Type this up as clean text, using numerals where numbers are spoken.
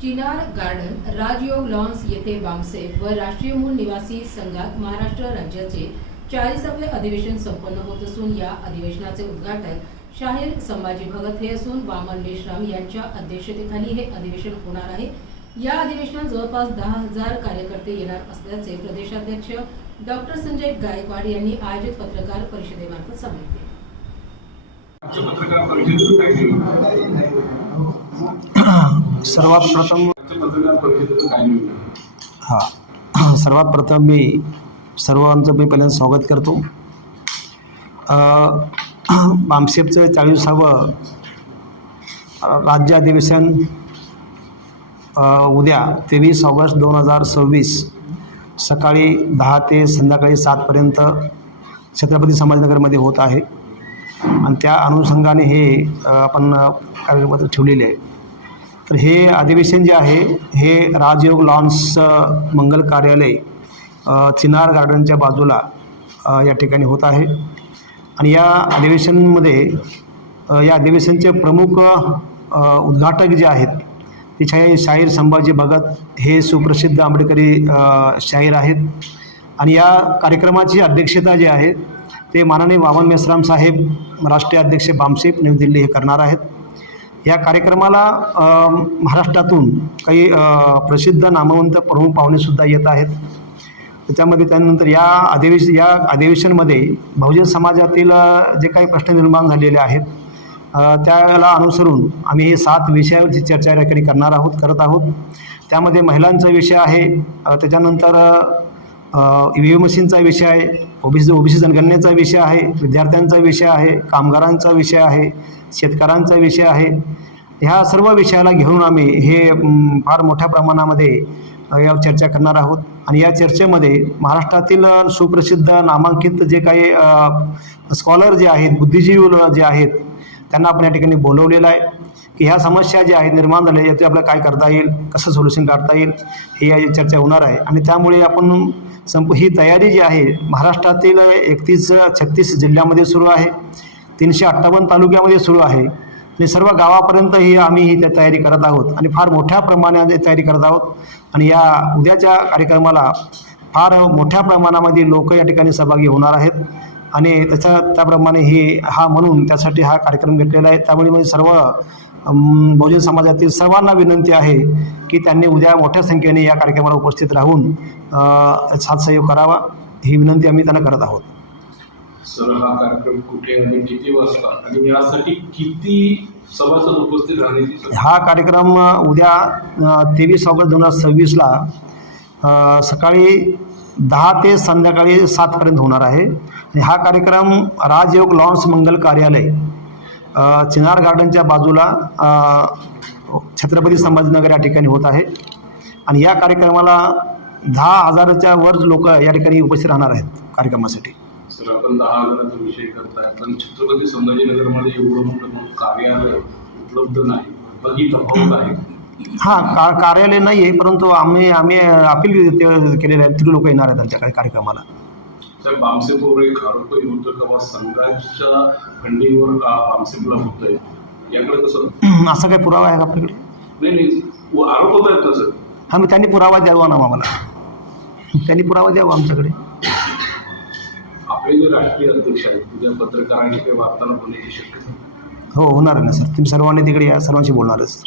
चिनार गार्डन राजयोग लॉन्स येथे बामसेफ व राष्ट्रीय मूळ निवासी संघात महाराष्ट्र राज्याचे 40वे अधिवेशन संपन्न होत असून या अधिवेशनाचे उद्घाटन शाहीर संभाजी भगत हे असून वामन मेश्राम यांच्या अध्यक्षतेखाली हे अधिवेशन होणार आहे। या अधिवेशनात जवळपास 10,000 कार्यकर्ते येणार असल्याचे प्रदेशाध्यक्ष डॉक्टर संजय गायकवाड यांनी आयोजित पत्रकार परिषदेमार्फत सांगितले। सर्वात प्रथम मी सर्वांचं पहिल्यांदा स्वागत करतो। बामसेफचं 40वे राज्य अधिवेशन उद्या 23 ऑगस्ट 2026 सकाळी 10 ते संध्याकाळी 7 पर्यंत छत्रपती संभाजीनगरमध्ये होत आहे आणि त्या अनुषंगाने हे आपण कार्यक्रम ठेवलेले आहे। तर हे अधिवेशन जे आहे हे राजयोग लॉन्स मंगल कार्यालय चिनार गार्डनच्या बाजूला या ठिकाणी होत आहे आणि या अधिवेशनचे प्रमुख उद्घाटक जे आहेत ते शाहीर संभाजी भगत हे सुप्रसिद्ध आंबेडकरी शाहीर आहेत आणि या कार्यक्रमाची अध्यक्षता जी आहे ते माननीय वामन मेश्राम साहेब राष्ट्रीय अध्यक्ष बामसेफ नवी दिल्ली हे करणार आहेत। या कार्यक्रमाला महाराष्ट्रातून काही प्रसिद्ध नामवंत प्रमुख पाहुणेसुद्धा येत आहेत। त्याच्यामध्ये त्यानंतर या अधिवेशनमध्ये बहुजन समाजातील जे काही प्रश्न निर्माण झालेले आहेत त्याला अनुसरून आम्ही हे 7 विषयावरची चर्चा या ठिकाणी करत आहोत। त्यामध्ये महिलांचा विषय आहे, त्याच्यानंतर ईव्हीएम मशीनचा विषय आहे, ओबीसी जनगणनेचा विषय आहे, विद्यार्थ्यांचा विषय आहे, कामगारांचा विषय आहे, शेतकऱ्यांचा विषय आहे। ह्या सर्व विषयाला घेऊन आम्ही हे फार मोठ्या प्रमाणामध्ये यावर चर्चा करणार आहोत आणि या चर्चेमध्ये महाराष्ट्रातील सुप्रसिद्ध नामांकित जे काही स्कॉलर जे आहेत, बुद्धिजीवी जे आहेत त्यांना आपण या ठिकाणी बोलवलेलं आहे की ह्या समस्या ज्या आहेत निर्माण झाल्या याचे आपल्याला काय करता येईल, कसं सोल्युशन काढता येईल हे या चर्चा होणार आहे। आणि त्यामुळे आपण ही तयारी जी आहे महाराष्ट्रातील 36 जिल्ह्यामध्ये सुरू आहे, 358 तालुक्यामध्ये सुरू आहे आणि सर्व गावापर्यंत आम्ही ही तयारी करत आहोत आणि फार मोठ्या प्रमाणात तयारी करत आहोत आणि या उद्याच्या कार्यक्रमाला फार मोठ्या प्रमाणामध्ये लोक या ठिकाणी सहभागी होणार आहेत आणि त्याप्रमाणे त्यासाठी हा कार्यक्रम घेतलेला आहे। त्यामुळे सर्व बहुजन समाजातील सर्वांना विनंती आहे की त्यांनी उद्या मोठ्या संख्येने या कार्यक्रमाला उपस्थित राहून साथ सहयोग करावा ही विनंती आम्ही त्यांना करत आहोत। सर, हा कार्यक्रम कुठे आणि किती वाजता आणि यासाठी किती सभासद उपस्थित राहण्याची? हा कार्यक्रम उद्या 23 ऑगस्ट 2026 सकाळी 10 ते संध्याकाळी 7 पर्यंत होणार आहे आणि हा कार्यक्रम राजयोग लॉन्स मंगल कार्यालय चिनार गार्डनच्या बाजूला छत्रपती संभाजीनगर या ठिकाणी होत आहे आणि या कार्यक्रमाला 10,000च्या वर लोक या ठिकाणी उपस्थित राहणार आहेत कार्यक्रमासाठी। सर, आपण 10,000चा विषय करताय पण छत्रपती संभाजीनगरमध्ये एवढं मोठं कार्यालय उपलब्ध नाही, बघी तफावत आहे। हां, कार्यालय नाही आहे परंतु आम्ही अपील केलेलं आहे, तिथे लोक येणार आहेत आमच्याकडे कार्यक्रमाला। साहेब, बामसेफवर एक आरोप होतं का संघाच्या फंडिंगवर बामसेफला होतंय, याकडे कसं? असा काही पुरावा आहे का आपल्याकडे? नाही, आरोप होत आहेत का सर? हां, मी त्यांनी पुरावा द्यावा ना आम्हाला, त्यांनी पुरावा द्यावा आमच्याकडे। आपले जे राष्ट्रीय अध्यक्ष आहेत उद्या पत्रकारांशी काही वार्तालाप होण्याची शक्यता? हो, होणार आहे ना सर, तुम्ही सर्वांनी तिकडे या, सर्वांशी बोलणारच।